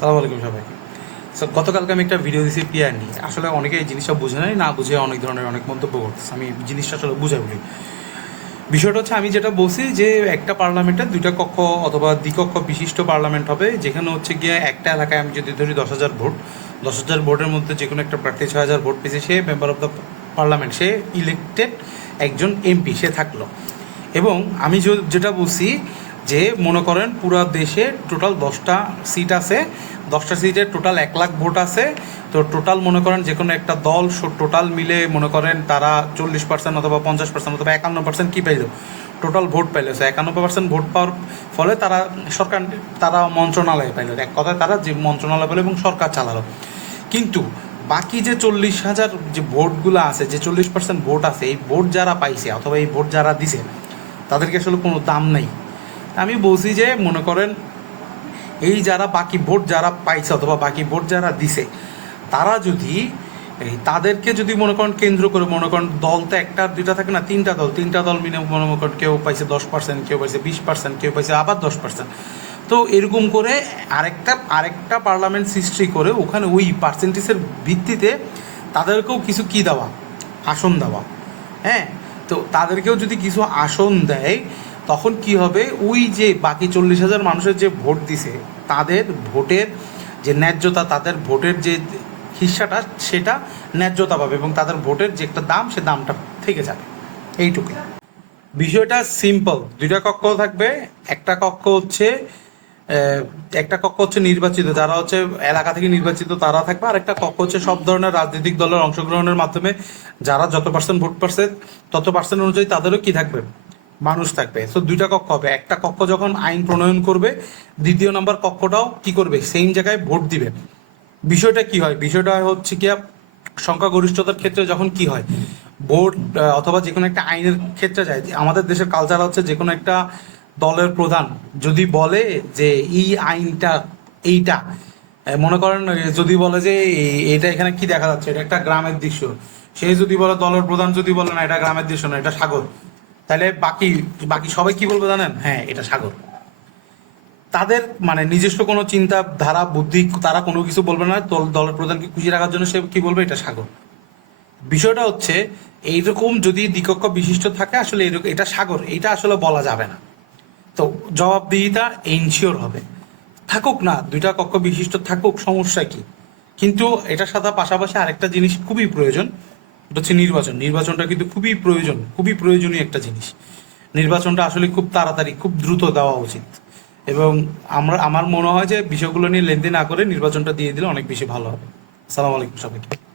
সালাম আলাইকুম সবাইকে। গতকালকে আমি একটা ভিডিও দিয়েছি পিআর নিয়ে। আসলে অনেকে এই জিনিসটা বুঝে নাই, না বুঝে অনেক ধরনের অনেক মন্তব্য করতেছে। আমি জিনিসটা আসলে বুঝাই বলি। বিষয়টা হচ্ছে, আমি যেটা বলছি যে একটা পার্লামেন্টে দুইটা কক্ষ অথবা দ্বিকক্ষ বিশিষ্ট পার্লামেন্ট হবে, যেখানে হচ্ছে গিয়ে একটা এলাকায় আমি যদি ধরি 10,000 ভোট, 10,000 ভোটের মধ্যে যে কোনো একটা প্রার্থী 6,000 ভোট পেয়েছে, সে মেম্বার অফ দ্য পার্লামেন্ট, সে ইলেকটেড একজন এমপি সে থাকলো। এবং আমি যেটা বলছি যে মনে করেন পুরো দেশে টোটাল 10টা সিট আছে, 10টা সিটে টোটাল 1,00,000 ভোট আছে। তো টোটাল মনে করেন যে কোনো একটা দল টোটাল মিলে মনে করেন তারা 40% অথবা 50% অথবা 51% কী পাইল, টোটাল ভোট পাইলো। সো 51% ভোট পাওয়ার ফলে তারা সরকার, তারা মন্ত্রণালয়ে পাইল, এক কথায় তারা যে মন্ত্রণালয় পেল এবং সরকার চালালো। কিন্তু বাকি যে 40,000 যে ভোটগুলো আছে, যে 40% ভোট আছে, এই ভোট যারা পাইছে অথবা এই ভোট যারা দিছে, তাদেরকে আসলে কোনো দাম নেই। আমি বলছি যে মনে করেন এই যারা বাকি ভোট যারা পাইছে অথবা বাকি ভোট যারা দিছে, তারা যদি তাদেরকে যদি মনে করেন কেন্দ্র করে, মনে করেন দল তো একটা দুইটা থাকে না, তিনটা দল মিলে মনে করেন কেউ পাইছে 10%, কেউ পাইছে 20%, কেউ পাইছে আবার 10%। তো এরকম করে আরেকটা পার্লামেন্ট সৃষ্টি করে ওখানে ওই পার্সেন্টেজের ভিত্তিতে তাদেরকেও কিছু কি দেওয়া, আসন দেওয়া। হ্যাঁ, তো তাদেরকেও যদি কিছু আসন দেয়, তখন কি হবে, ওই যে বাকি 40,000 মানুষের যে ভোট দিছে, তাদের ভোটের যে ন্যায্যতা, তাদের ভোটের যে হিস্সাটা, সেটা ন্যায্যতা পাবে এবং তাদের ভোটের যে একটা দাম, সে দামটা থেকে যাবে। এইটুকুই বিষয়টা। সিম্পল। দুইটা কক্ষ থাকবে। একটা কক্ষ হচ্ছে একটা কক্ষ হচ্ছে নির্বাচিত, যারা হচ্ছে এলাকা থেকে নির্বাচিত তারা থাকবে। আর একটা কক্ষ হচ্ছে সব ধরনের রাজনৈতিক দলের অংশগ্রহণের মাধ্যমে যারা যত পার্সেন্ট ভোট পাচ্ছে, তত পার্সেন্ট অনুযায়ী তাদেরও কি থাকবে, মানুষ থাকবে। তো দুইটা কক্ষ হবে। একটা কক্ষ যখন আইন প্রণয়ন করবে, দ্বিতীয় নম্বর কক্ষটাও কি করবে, সেম জায়গায় ভোট দিবে। বিষয়টা কি হয়, বিষয়টা হচ্ছে কি, সংখ্যাগরিষ্ঠতার ক্ষেত্রে যখন কি হয়, ভোট অথবা যে কোনো একটা আইনের ক্ষেত্রে যায়, আমাদের দেশের কালচার হচ্ছে যে কোনো একটা দলের প্রধান যদি বলে যে এই আইনটা এইটা, মনে করেন যদি বলে যে এটা এখানে কি দেখা যাচ্ছে, এটা একটা গ্রামের দৃশ্য, সে যদি বলে, দলের প্রধান যদি বলে না এটা গ্রামের দৃশ্য না, এটা সাগর, তাহলে বাকি বাকি সবাই কি বলবে জানেন, হ্যাঁ এটা সাগর। তাদের মানে নিজস্ব কোনো চিন্তা ধারা বুদ্ধি, তারা কোনো কিছু বলবে না। দলের প্রধানকে খুশি রাখার জন্য সে কি বলবে, এটা সাগর। বিষয়টা হচ্ছে এইরকম যদি দ্বিকক্ষ বিশিষ্ট থাকে, আসলে এটা সাগর, এটা আসলে বলা যাবে না। তো জবাবদিহিতা এনশিওর হবে। থাকুক না দুইটা কক্ষ বিশিষ্ট থাকুক, সমস্যা কি? কিন্তু এটার সাথে পাশাপাশি আরেকটা জিনিস খুবই প্রয়োজন, এটা হচ্ছে নির্বাচন। নির্বাচনটা কিন্তু খুবই প্রয়োজন, খুবই প্রয়োজনীয় একটা জিনিস। নির্বাচনটা আসলে খুব তাড়াতাড়ি, খুব দ্রুত দেওয়া উচিত। এবং আমার মনে হয় যে বিষয়গুলো নিয়ে লেনদেন না করে নির্বাচনটা দিয়ে দিলে অনেক বেশি ভালো হবে। আসসালামু আলাইকুম সবাইকে।